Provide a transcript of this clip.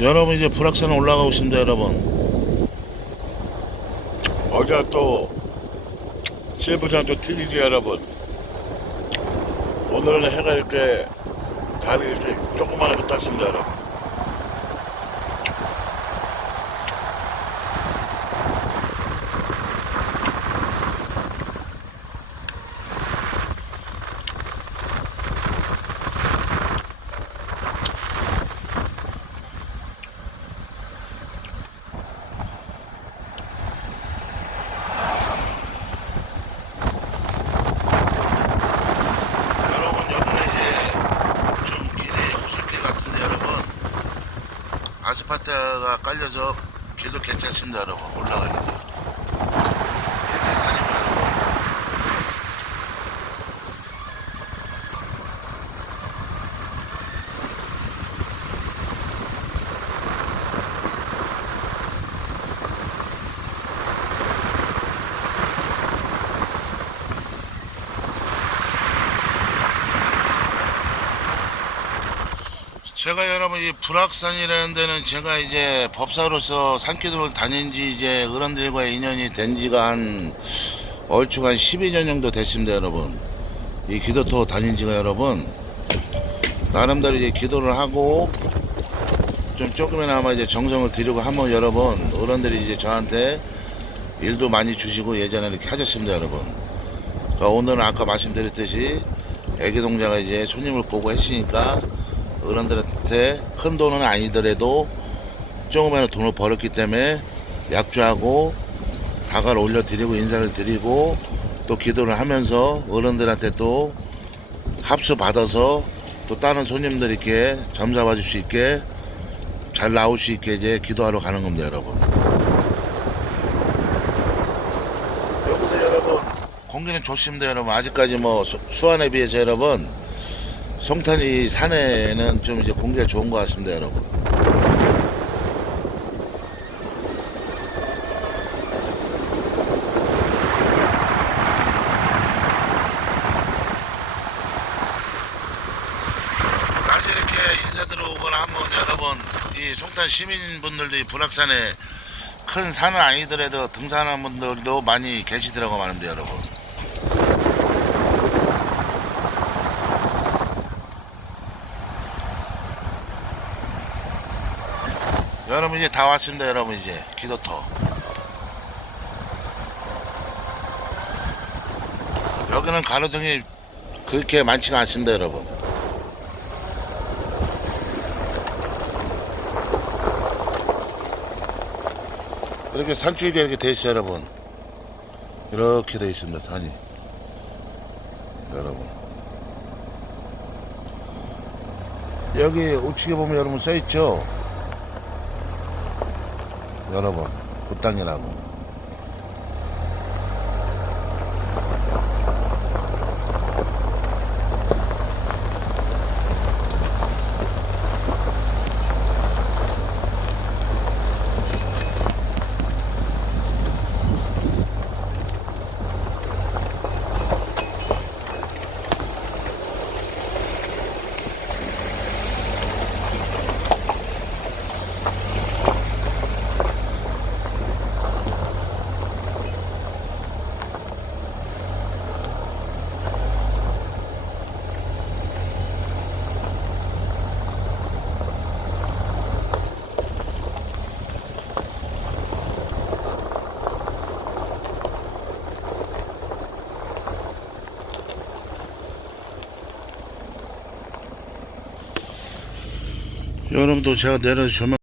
여러분 이제 불악산 올라가고 있습니다 여러분. 어제 또 실부산 또 틀리지 여러분. 오늘은 해가 이렇게 달이 이렇게 조그만하게 떴습니다 여러분 여기는 이제 좀 길이 호수길 같은데 여러분 아스팔트가 깔려서 길도 괜찮습니다 여러분. 올라가기가 이렇게 산이고 여러분 제가 여러분 이 불악산이라는 데는 제가 이제 법사로서 산기도를 다닌 지 이제 어른들과의 인연이 된 지가 한 얼추 한 12년 정도 됐습니다 여러분. 이 기도터 다닌 지가 여러분 나름대로 이제 기도를 하고 좀 조금이나마 이제 정성을 들이고 하면 여러분 어른들이 이제 저한테 일도 많이 주시고 예전에 이렇게 하셨습니다 여러분. 그러니까 오늘은 아까 말씀드렸듯이 애기 동자가 이제 손님을 보고 했으니까 어른들한테 큰 돈은 아니더라도 조금이라도 돈을 벌었기 때문에 약주하고 다가를 올려드리고 인사를 드리고 또 기도를 하면서 어른들한테 또 합수 받아서 또 다른 손님들 이렇게 점 잡아 줄 수 있게 잘 나올 수 있게 이제 기도하러 가는 겁니다 여러분. 여기도 여러분 공기는 좋습니다 여러분. 아직까지 뭐 수- 수안에 비해서 여러분 송탄이 산에는 좀 이제 공기가 좋은 것 같습니다, 여러분. 낮에 이렇게 인사 들어오거나 하면 여러분, 이 송탄 시민분들도 이 불악산에 큰 산은 아니더라도 등산하는 분들도 많이 계시더라고 말입니다, 여러분. 여러분 이제 다 왔습니다 여러분 이제. 기도터 여기는 가로등이 그렇게 많지가 않습니다 여러분. 이렇게 산줄기 이렇게 돼 있어요 여러분. 이렇게 돼 있습니다 산이. 여러분. 여기 우측에 보면 여러분 써있죠 여러분 그 땅이라고 여러분도 제가 내려서 조명